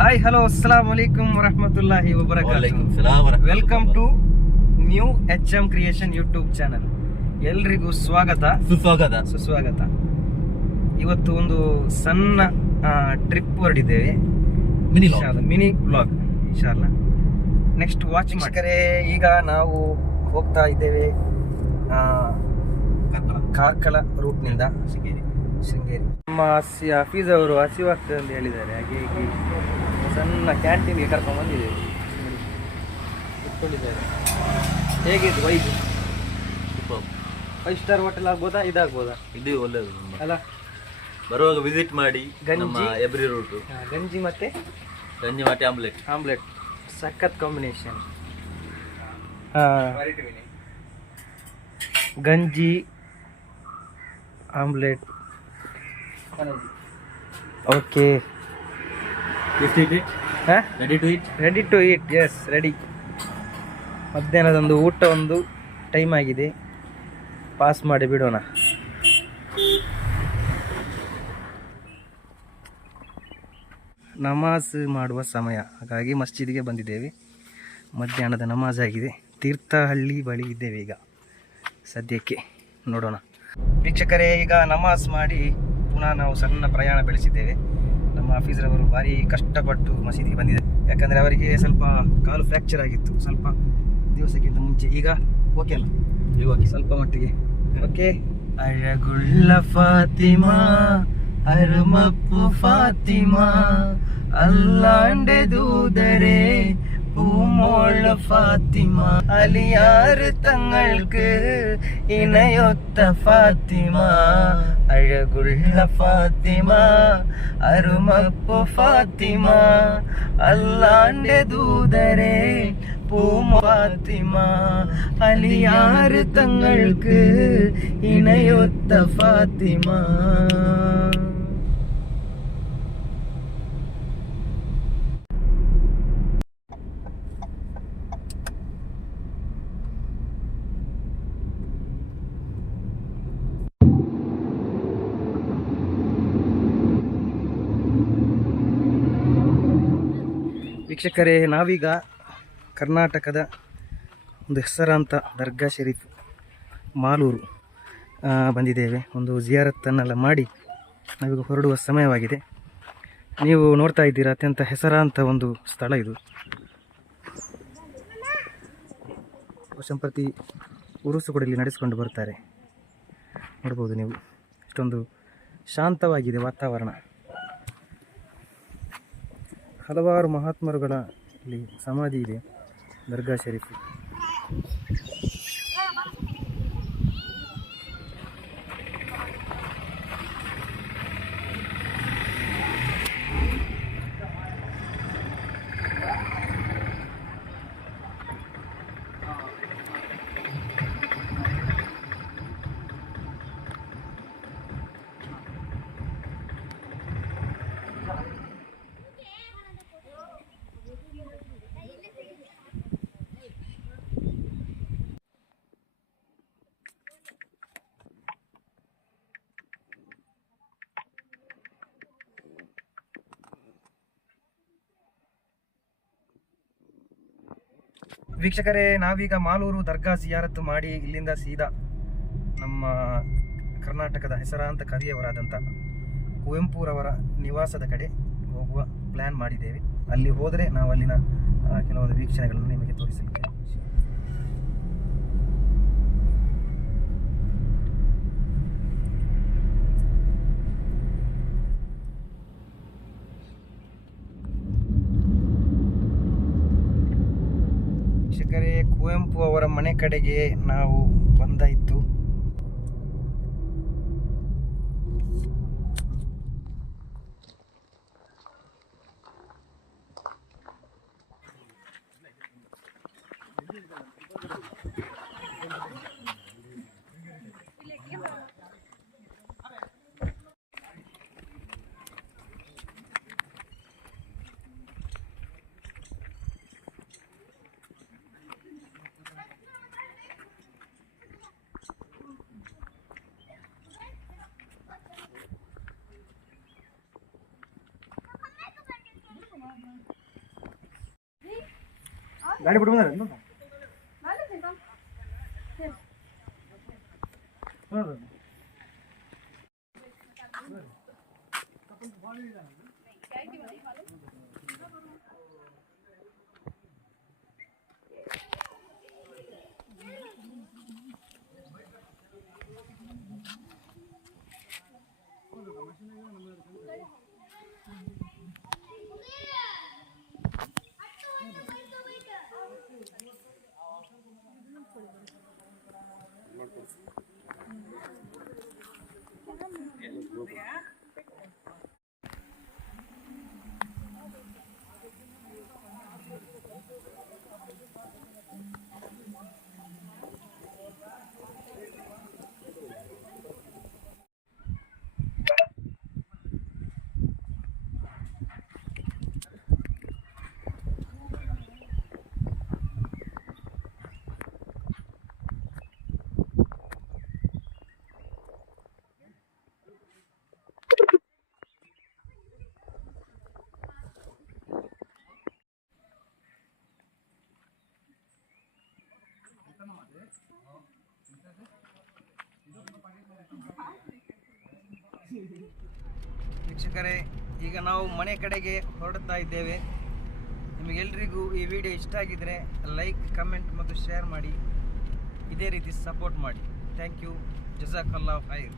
Hi hello ಅಸ್ಸಲಾಮು ಅಲೈಕುಂ ವರಹಮತುಲ್ಲಾಹಿ ವಬರಕಾತುಹು. Welcome to new HM creation YouTube channel. ಎಲ್ರಿಗೂ ಸುಸ್ವಾಗತ. ಇವತ್ತು ಒಂದು ಸಣ್ಣ ಟ್ರಿಪ್ ಹೊರಡಿದ್ದೇವೆ, ಮಿನಿ ವ್ಲಾಗ್ ಇನ್ಶಾಅಲ್ಲಾ. ನೆಕ್ಸ್ಟ್ ವಾಚ್ ಮಾಡ್ತಾರೆ. ಈಗ ನಾವು ಹೋಗ್ತಾ ಇದ್ದೇವೆ ಕಾರ್ಕಳ ರೂಟ್ನಿಂದ ಶೃಂಗೇರಿ. ನಮ್ಮ ಹಫೀಸ್ ಅವರು ಹಸಿವಾಗ್ತದೆ ಅಂತ ಹೇಳಿದ್ದಾರೆ, ಹಾಗೆ ಸಣ್ಣ ಕ್ಯಾಂಟೀನ್ಗೆ ಕರ್ಕೊಂಡು ಬಂದಿದ್ದೇವೆ. ಇಟ್ಕೊಂಡಿದ್ದಾರೆ. ಹೇಗಿದ್ದು ವೈಬ್? 5 ಸ್ಟಾರ್ ಹೋಟೆಲ್ ಆಗ್ಬೋದಾ, ಇದಾಗ್ಬೋದಾ? ಇದು ಒಳ್ಳೇದು ಅಲ್ಲ. ಬರುವಾಗ ವಿಸಿಟ್ ಮಾಡಿ. ಗಂಜಿ ಎವ್ರಿ ರೂಟ್ ಗಂಜಿ ಮತ್ತೆ ಆಮ್ಲೆಟ್ ಸಖತ್ ಕಾಂಬಿನೇಷನ್. ಗಂಜಿ omelette. Okay, ready to eat. Yes, ready. ಮಧ್ಯಾಹ್ನದೊಂದು ಊಟ ಒಂದು ಟೈಮ್ ಆಗಿದೆ, ಪಾಸ್ ಮಾಡಿ ಬಿಡೋಣ. ನಮಾಜ್ ಮಾಡುವ ಸಮಯ, ಹಾಗಾಗಿ ಮಸ್ಜಿದ್ಗೆ ಬಂದಿದ್ದೇವೆ. ಮಧ್ಯಾಹ್ನದ ನಮಾಜ್ ಆಗಿದೆ. ತೀರ್ಥಹಳ್ಳಿ ಬಳಿ ಇದ್ದೇವೆ ಈಗ ಸದ್ಯಕ್ಕೆ. ನೋಡೋಣ ವೀಕ್ಷಕರೇ. ಈಗ ನಮಾಜ್ ಮಾಡಿ ಪುನಃ ನಾವು ಸಣ್ಣ ಪ್ರಯಾಣ ಬೆಳೆಸಿದ್ದೇವೆ. ನಮ್ಮ ಆಫೀಸರವರು ಭಾರಿ ಕಷ್ಟಪಟ್ಟು ಮಸೀದಿಗೆ ಬಂದಿದ್ದಾರೆ, ಯಾಕಂದರೆ ಅವರಿಗೆ ಸ್ವಲ್ಪ ಕಾಲು ಫ್ರ್ಯಾಕ್ಚರ್ ಆಗಿತ್ತು ಸ್ವಲ್ಪ ದಿವಸಕ್ಕಿಂತ ಮುಂಚೆ. ಈಗ ಓಕೆ ಅಲ್ಲ, ಇವಾಗ ಸ್ವಲ್ಪ ಮಟ್ಟಿಗೆ ಓಕೆ. ಅഴകുള്ള ഫാത്തിമ അരുമപ്പു ഫാത്തിമ അല്ലാന്റെ ദൂതരെ പൂമോള ഫാത്തിമ അലിയാർ തങ്ങൾക്ക് ഇണയൊത്ത ഫാത്തിമ അഴകുള്ള ഫാത്തിമ അരുമപ്പു ഫാത്തിമ അല്ലാന്റെ ദൂതരെ പൂമാത്തിമ അലിയാർ തങ്ങൾക്ക് ഇണയൊത്ത ഫാത്തിമ. ವೀಕ್ಷಕರೇ, ನಾವೀಗ ಕರ್ನಾಟಕದ ಒಂದು ಹೆಸರಾಂತ ದರ್ಗಾ ಶರೀಫ್ ಮಾಲೂರು ಬಂದಿದ್ದೇವೆ. ಒಂದು ಜಿಯಾರತ್ತನ್ನೆಲ್ಲ ಮಾಡಿ ನಾವೀಗ ಹೊರಡುವ ಸಮಯವಾಗಿದೆ. ನೀವು ನೋಡ್ತಾ ಇದ್ದೀರಾ, ಅತ್ಯಂತ ಹೆಸರಾಂತ ಒಂದು ಸ್ಥಳ ಇದು. ವರ್ಷಂಪ್ರತಿ ಉರುಸು ಕೂಡ ಇಲ್ಲಿ ನಡೆಸಿಕೊಂಡು ಬರ್ತಾರೆ. ನೋಡ್ಬೋದು ನೀವು, ಇಷ್ಟೊಂದು ಶಾಂತವಾಗಿದೆ ವಾತಾವರಣ. ಹಲವಾರು ಮಹಾತ್ಮರುಗಳ ಇಲ್ಲಿ ಸಮಾಧಿ ಇದೆ ದರ್ಗಾ ಶರೀಫ್. ವೀಕ್ಷಕರೇ, ನಾವೀಗ ಮಾಲೂರು ದರ್ಗಾ ಜಿಯಾರತ್ತು ಮಾಡಿ ಇಲ್ಲಿಂದ ಸೀದಾ ನಮ್ಮ ಕರ್ನಾಟಕದ ಹೆಸರಾಂತ ಕವಿಯವರಾದಂಥ ಕುವೆಂಪುರವರ ನಿವಾಸದ ಕಡೆ ಹೋಗುವ ಪ್ಲ್ಯಾನ್ ಮಾಡಿದ್ದೇವೆ. ಅಲ್ಲಿ ಹೋದರೆ ನಾವು ಅಲ್ಲಿನ ಕೆಲವೊಂದು ವೀಕ್ಷಣೆಗಳನ್ನು ನಿಮಗೆ ತೋರಿಸಲಿದ್ದೇವೆ. ವೀಕ್ಷಕರೇ, ಕುವೆಂಪು ಅವರ ಮನೆ ಕಡೆಗೆ ನಾವು ಬಂದಾಯಿತು. ಗಾಡಿ ಬಿಟ್ಟು ಬಂದಾರೆ ವೀಕ್ಷಕರೇ, ಈಗ ನಾವು ಮನೆ ಕಡೆಗೆ ಹೊರಡ್ತಾ ಇದ್ದೇವೆ. ನಿಮಗೆಲ್ರಿಗೂ ಈ ವಿಡಿಯೋ ಇಷ್ಟ ಆಗಿದ್ರೆ ಲೈಕ್, ಕಮೆಂಟ್ ಮತ್ತು ಶೇರ್ ಮಾಡಿ. ಇದೇ ರೀತಿ ಸಪೋರ್ಟ್ ಮಾಡಿ. Thank you. ಜಜಾಕಲ್ಲಾಹ್ ಖೈರ್.